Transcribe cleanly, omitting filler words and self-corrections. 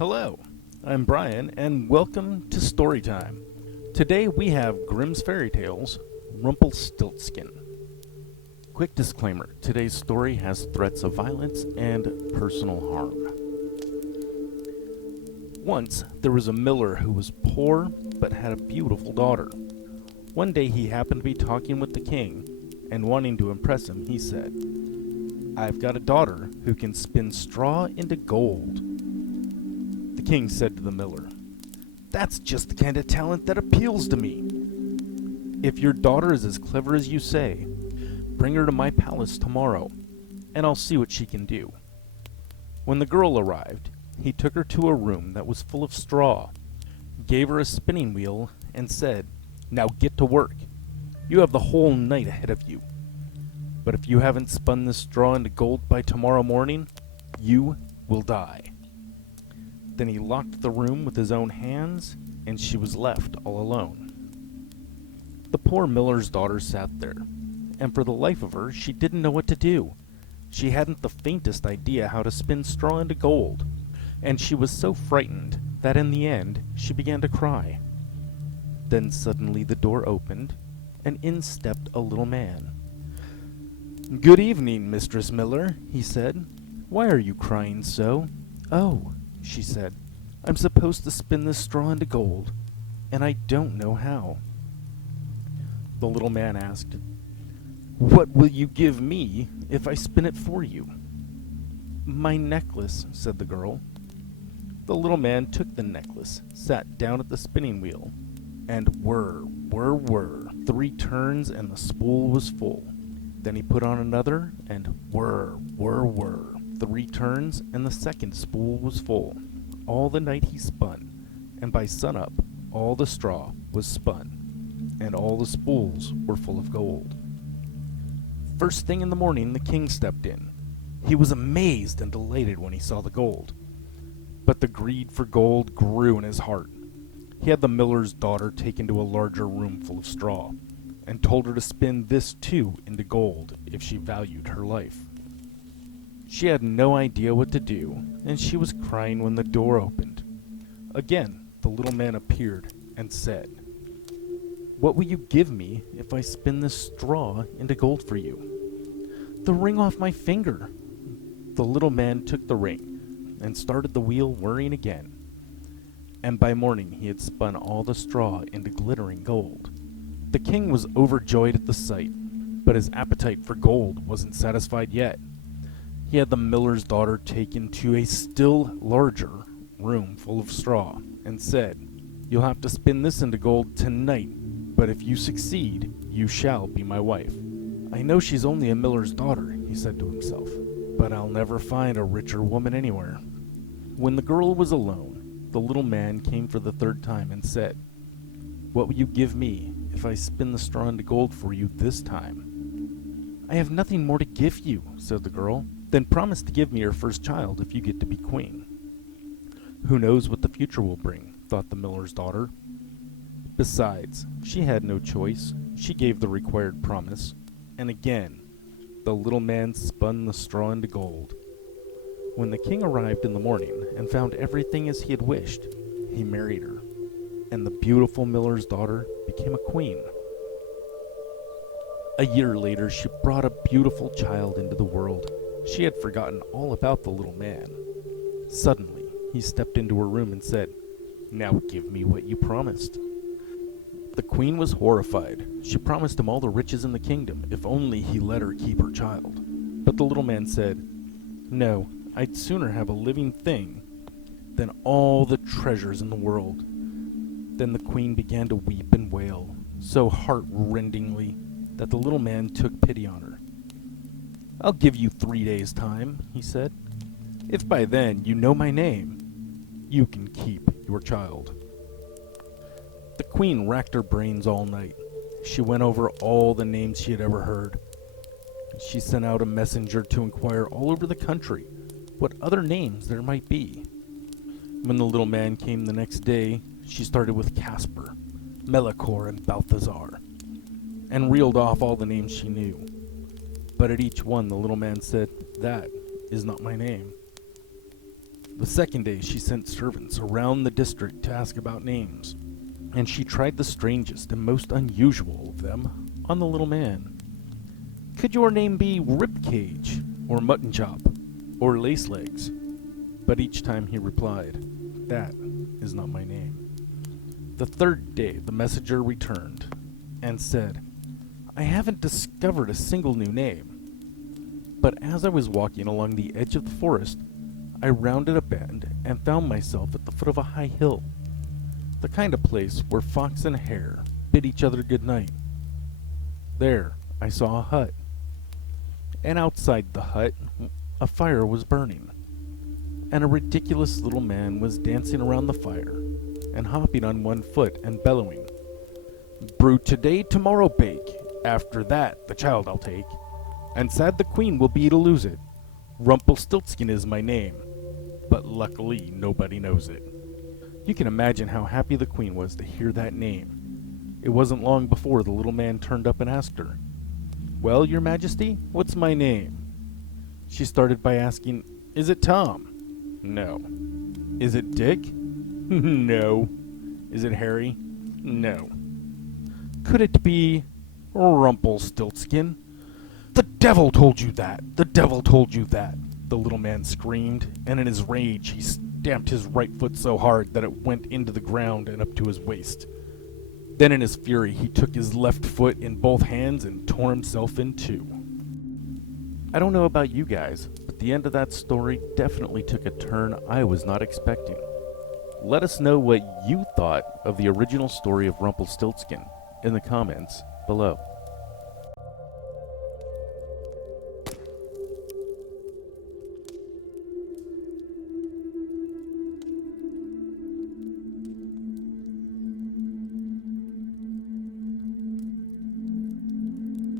Hello, I'm Brian, and welcome to Storytime. Today we have Grimm's Fairy Tales, Rumpelstiltskin. Quick disclaimer, today's story has threats of violence and personal harm. Once, there was a miller who was poor but had a beautiful daughter. One day he happened to be talking with the king, and wanting to impress him, he said, "I've got a daughter who can spin straw into gold." The king said to the miller, "That's just the kind of talent that appeals to me. If your daughter is as clever as you say, bring her to my palace tomorrow, and I'll see what she can do." When the girl arrived, he took her to a room that was full of straw, gave her a spinning wheel, and said, "Now get to work. You have the whole night ahead of you. But if you haven't spun this straw into gold by tomorrow morning, you will die." Then he locked the room with his own hands, and she was left all alone. The poor miller's daughter sat there, and for the life of her, she didn't know what to do. She hadn't the faintest idea how to spin straw into gold, and she was so frightened that in the end she began to cry. Then suddenly the door opened, and in stepped a little man. "Good evening, Mistress Miller," he said. "Why are you crying so?" "Oh," she said, "I'm supposed to spin this straw into gold, and I don't know how." The little man asked, "What will you give me if I spin it for you?" "My necklace," said the girl. The little man took the necklace, sat down at the spinning wheel, and whir, whir, whir, 3 turns and the spool was full. Then he put on another, and whir, whir, whir, 3 turns and the second spool was full. All the night he spun, and by sunup all the straw was spun, and all the spools were full of gold. First thing in the morning the king stepped in. He was amazed and delighted when he saw the gold. But the greed for gold grew in his heart. He had the miller's daughter taken to a larger room full of straw, and told her to spin this too into gold if she valued her life. She had no idea what to do, and she was crying when the door opened. Again, the little man appeared and said, "What will you give me if I spin this straw into gold for you?" "The ring off my finger." The little man took the ring and started the wheel whirring again. And by morning he had spun all the straw into glittering gold. The king was overjoyed at the sight, but his appetite for gold wasn't satisfied yet. He had the miller's daughter taken to a still larger room full of straw, and said, "You'll have to spin this into gold tonight, but if you succeed, you shall be my wife." "I know she's only a miller's daughter," he said to himself, "but I'll never find a richer woman anywhere." When the girl was alone, the little man came for the 3rd time and said, "What will you give me if I spin the straw into gold for you this time?" "I have nothing more to give you," said the girl. "Then promise to give me your first child if you get to be queen." Who knows what the future will bring, thought the miller's daughter. Besides, she had no choice. She gave the required promise, and again the little man spun the straw into gold. When the king arrived in the morning and found everything as he had wished, he married her, and the beautiful miller's daughter became a queen. A year later, she brought a beautiful child into the world. She had forgotten all about the little man. Suddenly, he stepped into her room and said, "Now give me what you promised." The queen was horrified. She promised him all the riches in the kingdom if only he let her keep her child. But the little man said, "No, I'd sooner have a living thing than all the treasures in the world." Then the queen began to weep and wail, so heart-rendingly that the little man took pity on her. "I'll give you 3 days' time," he said. "If by then you know my name, you can keep your child." The queen racked her brains all night. She went over all the names she had ever heard. She sent out a messenger to inquire all over the country what other names there might be. When the little man came the next day, she started with Casper, Melicor, and Balthazar, and reeled off all the names she knew. But at each one the little man said, "That is not my name." The second day, she sent servants around the district to ask about names, and she tried the strangest and most unusual of them on the little man. Could your name be Ribcage, or Mutton Chop, or Lace Legs? But each time he replied, that is not my name. The third day, the messenger returned and said, I haven't discovered a single new name. But as I was walking along the edge of the forest, I rounded a bend and found myself at the foot of a high hill, the kind of place where fox and hare bid each other good night. There I saw a hut, and outside the hut a fire was burning, and a ridiculous little man was dancing around the fire and hopping on one foot and bellowing, Brew today, tomorrow bake, after that the child I'll take, and sad the queen will be to lose it. Rumpelstiltskin is my name, but luckily nobody knows it. You can imagine how happy the queen was to hear that name. It wasn't long before the little man turned up and asked her, Well, your majesty, what's my name? She started by asking, Is it Tom? No. Is it Dick? No. Is it Harry? No. Could it be Rumpelstiltskin? The devil told you that! The devil told you that! The little man screamed, and in his rage he stamped his right foot so hard that it went into the ground and up to his waist. Then in his fury he took his left foot in both hands and tore himself in two. I don't know about you guys, but the end of that story definitely took a turn I was not expecting. Let us know what you thought of the original story of Rumpelstiltskin in the comments below.